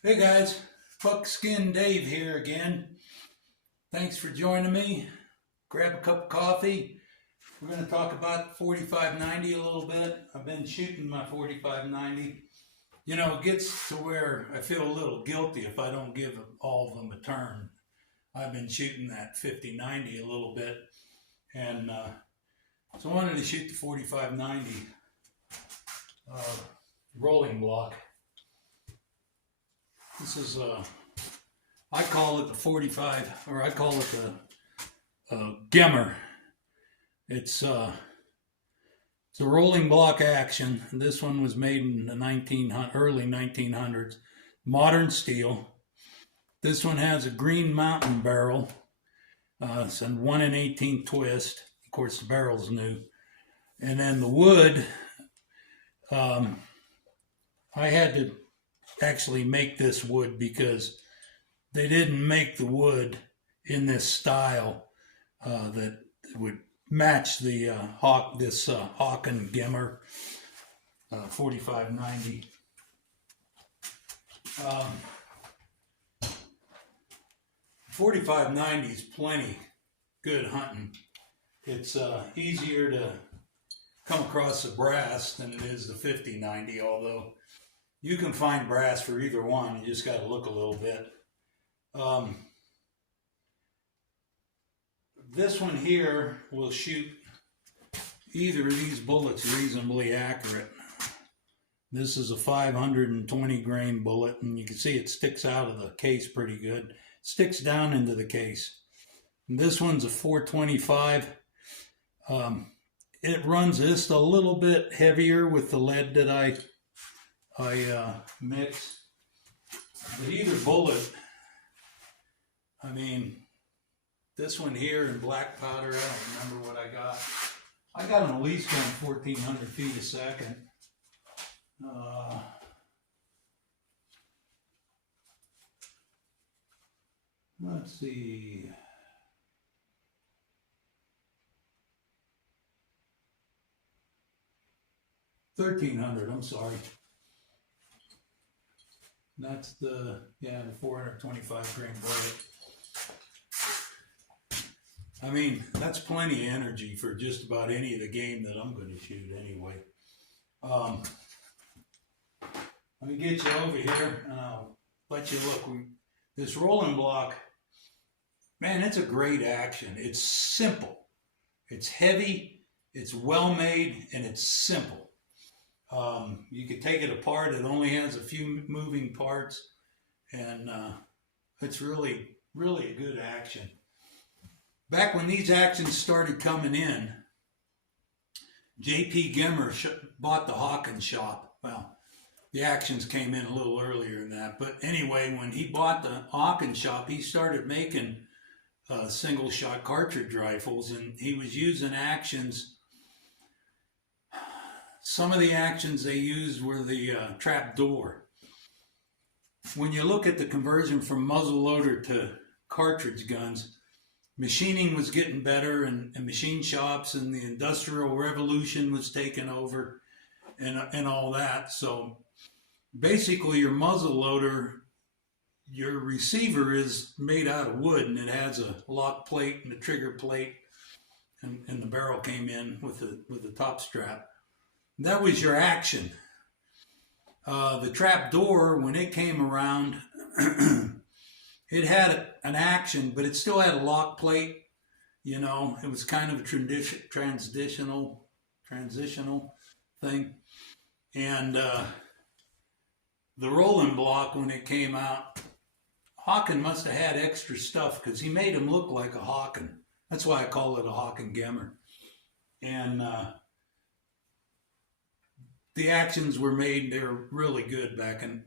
Hey guys, Buckskin Dave here again. Thanks for joining me. Grab a cup of coffee. We're going to talk about 4590 a little bit. I've been shooting my 4590. You know, it gets to where I feel a little guilty if I don't give all of them a turn. I've been shooting that 5090 a little bit, and so I wanted to shoot the 4590 rolling block. This is I call it the 45, or I call it the Gemmer. It's a rolling block action. This one was made in the early 1900s. Modern steel. This one has a Green Mountain barrel. It's a 1 in 18 twist. Of course, the barrel's new. And then the wood, I had to actually make this wood because they didn't make the wood in this style that would match the Hawken Gemmer 4590. 4590 is plenty good hunting. It's easier to come across the brass than it is the 5090, although you can find brass for either one. You just got to look a little bit. This one here will shoot either of these bullets reasonably accurate. This is a 520 grain bullet, and you can see it sticks out of the case pretty good. Sticks down into the case. And this one's a 425. It runs just a little bit heavier with the lead that I mix. But either bullet, I mean, this one here in black powder, I don't remember what I got. I got them at least going 1,400 feet a second. Let's see. 1,300, I'm sorry. That's the 425 grain bullet. I mean, that's plenty of energy for just about any of the game that I'm going to shoot anyway. Let me get you over here and I'll let you look. This rolling block, man, it's a great action. It's simple. It's heavy, it's well made, and it's simple. You could take it apart. It only has a few moving parts, and it's really, really a good action. Back when these actions started coming in, J.P. Gemmer bought the Hawken shop. Well, the actions came in a little earlier than that. But anyway, when he bought the Hawken shop, he started making single-shot cartridge rifles, and he was using actions. Some of the actions they used were the trap door. When you look at the conversion from muzzleloader to cartridge guns, machining was getting better, and machine shops and the Industrial Revolution was taking over and all that. So basically your muzzleloader, your receiver is made out of wood, and it has a lock plate and a trigger plate, and the barrel came in with the top strap. That was your action. The trap door, when it came around, it had an action, but it still had a lock plate. You know, it was kind of a transitional thing. And the rolling block, when it came out, Hawken must have had extra stuff because he made him look like a Hawken. That's why I call it a Hawken Gemmer. And the actions were made, they're really good back in,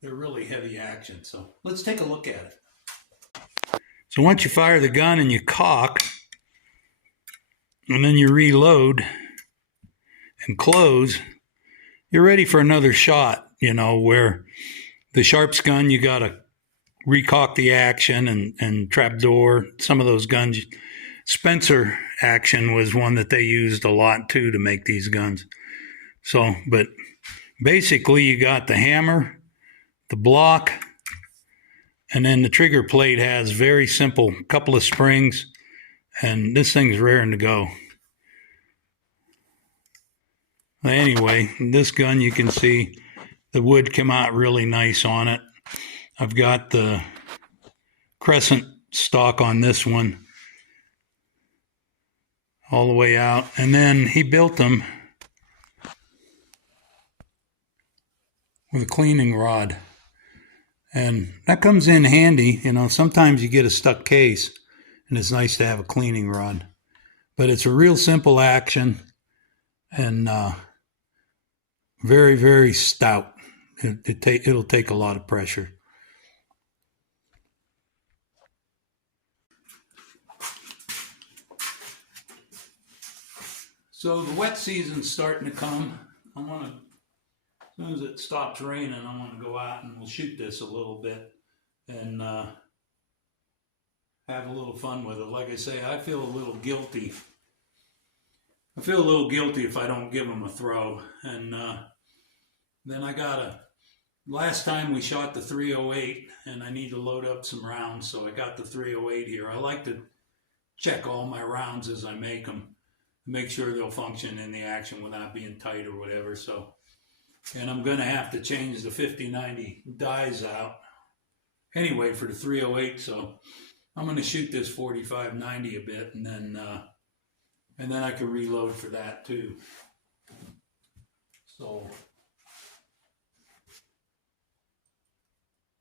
they're really heavy action. So let's take a look at it. So once you fire the gun and you cock, and then you reload and close, you're ready for another shot, where the Sharps gun, you got to recock the action and trap door. Some of those guns, Spencer action was one that they used a lot too to make these guns. So, but basically you got the hammer, the block, and then the trigger plate has very simple couple of springs, and this thing's raring to go. Anyway, this gun, you can see the wood came out really nice on it. I've got the crescent stock on this one all the way out, and then he built them with a cleaning rod, and that comes in handy. You know, sometimes you get a stuck case and it's nice to have a cleaning rod, but it's a real simple action and very, very stout. It'll take a lot of pressure. So the wet season's starting to come. As soon as it stops raining, I want to go out and we'll shoot this a little bit and have a little fun with it. Like I say, I feel a little guilty. I feel a little guilty if I don't give them a throw. And then last time we shot the 308 and I need to load up some rounds, so I got the 308 here. I like to check all my rounds as I make them, make sure they'll function in the action without being tight or whatever. So, and I'm going to have to change the 5090 dies out anyway for the 308, so I'm going to shoot this 4590 a bit, and then I can reload for that too. So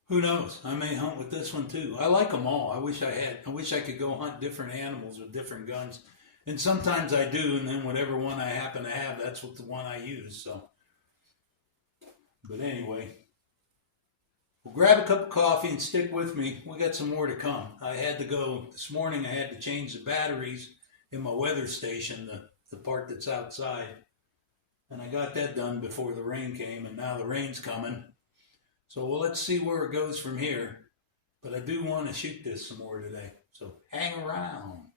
who knows? I may hunt with this one too. I like them all. I wish I could go hunt different animals with different guns. And sometimes I do, and then whatever one I happen to have, that's what the one I use. So, but anyway, well, grab a cup of coffee and stick with me. We got some more to come. I had to go this morning. I had to change the batteries in my weather station, the part that's outside, and I got that done before the rain came. And now the rain's coming. So, well, let's see where it goes from here. But I do want to shoot this some more today. So hang around.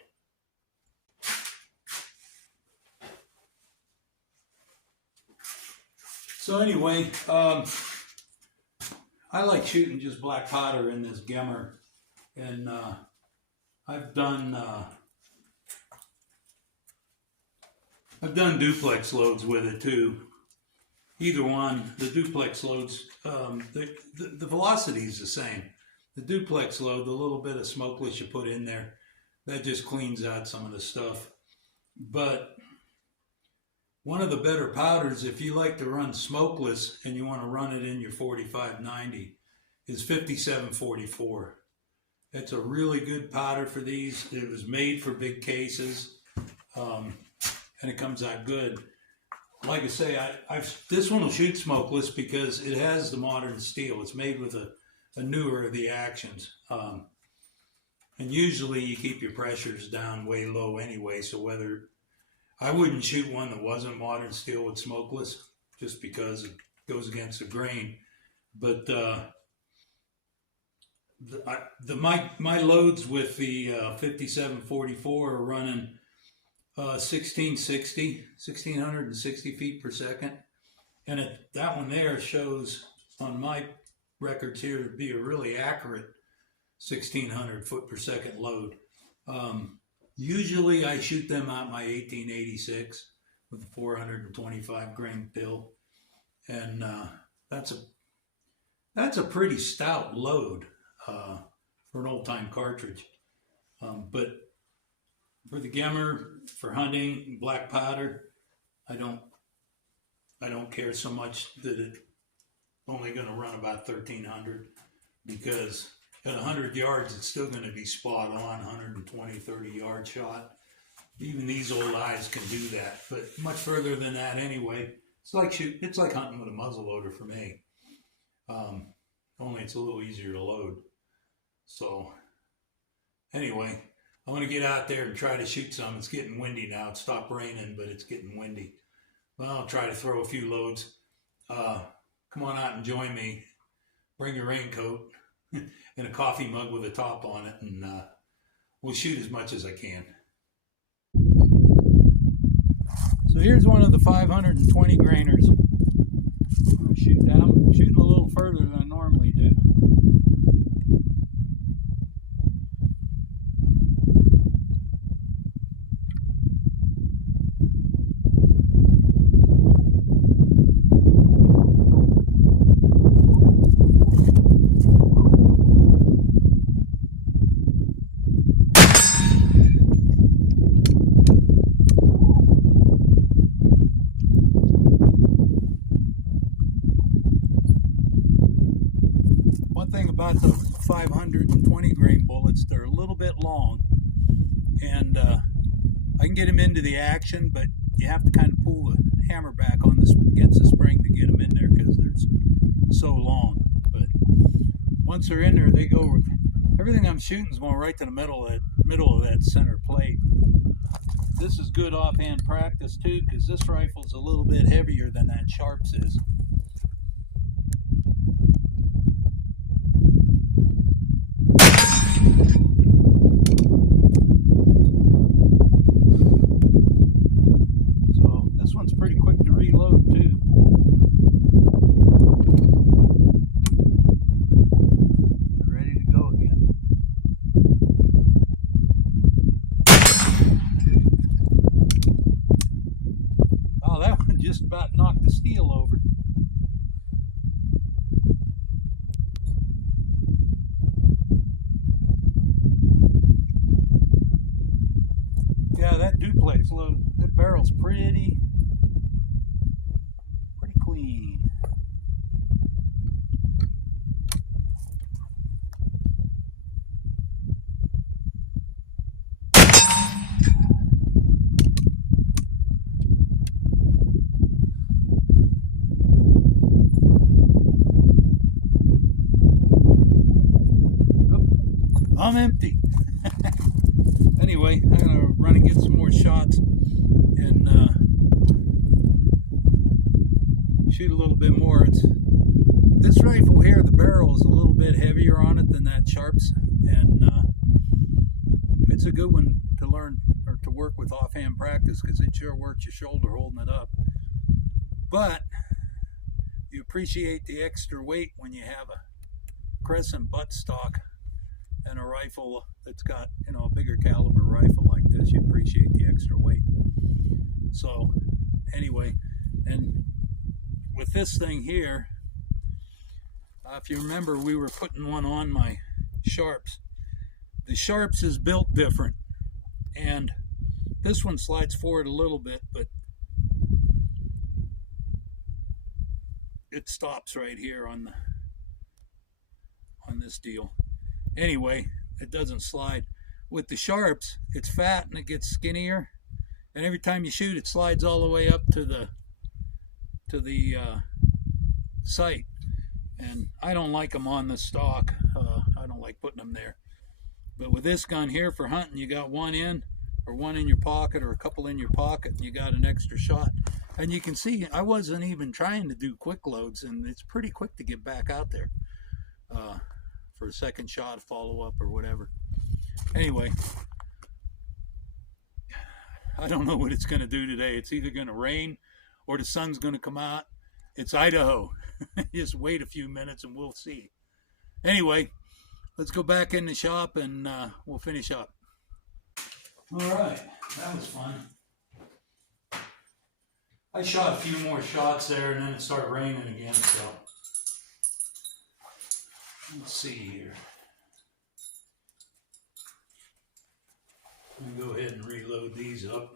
So anyway, I like shooting just black powder in this Gemmer, and I've done duplex loads with it too. Either one, the duplex loads, the velocity is the same. The duplex load, the little bit of smokeless you put in there, that just cleans out some of the stuff. But one of the better powders, if you like to run smokeless and you want to run it in your 4590, is 5744. It's a really good powder for these. It was made for big cases, and it comes out good. Like I say, this one will shoot smokeless because it has the modern steel. It's made with a newer of the actions. And usually you keep your pressures down way low anyway, so I wouldn't shoot one that wasn't modern steel with smokeless just because it goes against the grain. But my loads with the 5744 are running 1660 feet per second. And that one there shows on my records here to be a really accurate 1600 foot per second load. Usually I shoot them out my 1886 with a 425 grain pill, and that's a pretty stout load for an old time cartridge. But for the Gemmer, for hunting, black powder, I don't care so much that it's only going to run about 1300, because at 100 yards, it's still going to be spot on, 120, 30 yard shot. Even these old eyes can do that, but much further than that anyway. It's like hunting with a muzzleloader for me. Only it's a little easier to load. So anyway, I'm going to get out there and try to shoot some. It's getting windy now. It stopped raining, but it's getting windy. Well, I'll try to throw a few loads. Come on out and join me. Bring your raincoat and a coffee mug with a top on it, and we'll shoot as much as I can. So here's one of the 520 grainers. shoot that. I'm shooting a little further than I normally do. One thing about the 520 grain bullets, they're a little bit long, and I can get them into the action, but you have to kind of pull the hammer back on this against the spring to get them in there because they're so long. But once they're in there, they go. Everything I'm shooting is going right to the middle of that center plate. This is good offhand practice too, because this rifle's a little bit heavier than that Sharps is. So this one's pretty quick to reload too. Ready to go again. Oh, that one just about knocked the steel over. Yeah, that duplex load, that barrel's pretty clean. Oh, I'm empty. Anyway, I'm gonna run and get some more shots and shoot a little bit more. This rifle here, the barrel is a little bit heavier on it than that Sharps, and it's a good one to learn or to work with offhand practice because it sure works your shoulder holding it up. But you appreciate the extra weight when you have a crescent buttstock and a rifle that's got, you know, a bigger caliber rifle like this. You appreciate the extra weight. So anyway, and with this thing here, if you remember, we were putting one on my Sharps. The Sharps is built different, and this one slides forward a little bit, but it stops right here on this deal. Anyway, it doesn't slide. With the Sharps, it's fat and it gets skinnier, and every time you shoot, it slides all the way up to the sight. And I don't like them on the stock. I don't like putting them there. But with this gun here for hunting, you got one in your pocket or a couple in your pocket, and you got an extra shot. And you can see I wasn't even trying to do quick loads, and it's pretty quick to get back out there for a second shot, follow up, or whatever. Anyway, I don't know what it's going to do today. It's either going to rain or the sun's going to come out. It's Idaho. Just wait a few minutes and we'll see. Anyway, let's go back in the shop and we'll finish up. All right, that was fun. I shot a few more shots there and then it started raining again, so let's see here. I'm going to go ahead and reload these up.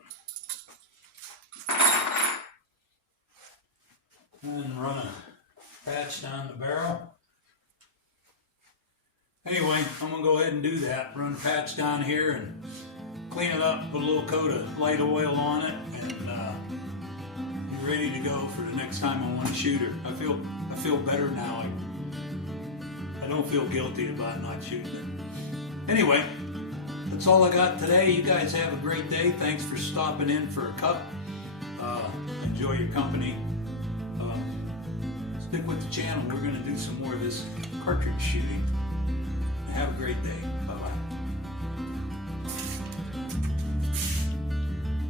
And then run a patch down the barrel. Anyway, I'm going to go ahead and do that. Run a patch down here and clean it up, put a little coat of light oil on it, and be ready to go for the next time I want to shoot her. I feel better now. I don't feel guilty about not shooting it. Anyway, that's all I got today. You guys have a great day. Thanks for stopping in for a cup. Enjoy your company. Stick with the channel. We're going to do some more of this cartridge shooting.